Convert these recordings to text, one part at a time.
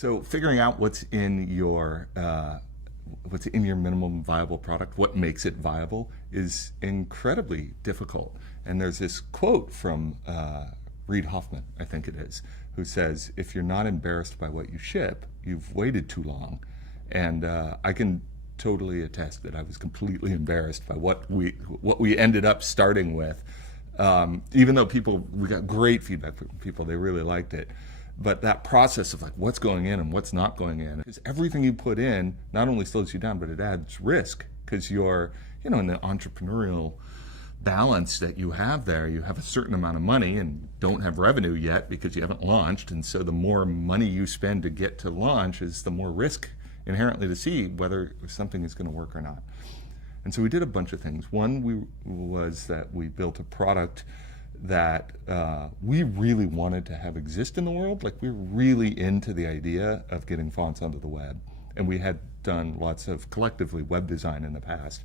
So figuring out what's in your minimum viable product, what makes it viable, is incredibly difficult. And there's this quote from Reid Hoffman, I think it is, who says, "If you're not embarrassed by what you ship, you've waited too long." And I can totally attest that I was completely embarrassed by what we ended up starting with. Even though we got great feedback from people, they really liked it. But that process of like what's going in and what's not going in, because everything you put in not only slows you down, but it adds risk, because you're, in the entrepreneurial balance that you have there, you have a certain amount of money and don't have revenue yet because you haven't launched. And so the more money you spend to get to launch is the more risk inherently to see whether something is going to work or not. And so we did a bunch of things. One was that we built a product that we really wanted to have exist in the world. Like, we were really into the idea of getting fonts onto the web. And we had done lots of collectively web design in the past.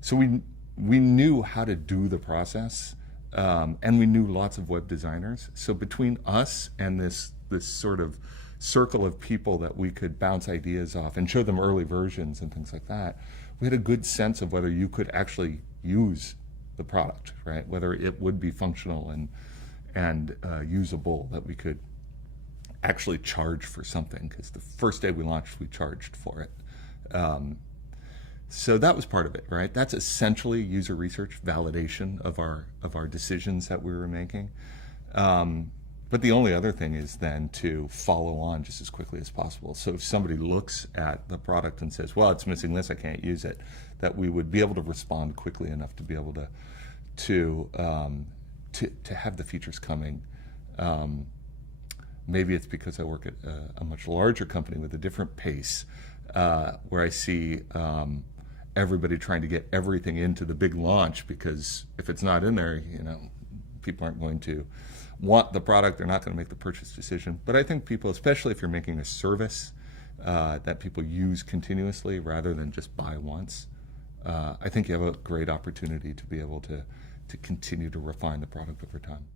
So we knew how to do the process, and we knew lots of web designers. So between us and this sort of circle of people that we could bounce ideas off and show them early versions and things like that, we had a good sense of whether you could actually use the product, right? Whether it would be functional and usable, that we could actually charge for something, because the first day we launched, we charged for it. So that was part of it, right? That's essentially user research, validation of our decisions that we were making. But the only other thing is then to follow on just as quickly as possible. So if somebody looks at the product and says, well, it's missing this, I can't use it, that we would be able to respond quickly enough to be able to have the features coming. Maybe it's because I work at a much larger company with a different pace, where I see everybody trying to get everything into the big launch, because if it's not in there, people aren't going to want the product, they're not going to make the purchase decision. But I think people, especially if you're making a service that people use continuously rather than just buy once, I think you have a great opportunity to be able to continue to refine the product over time.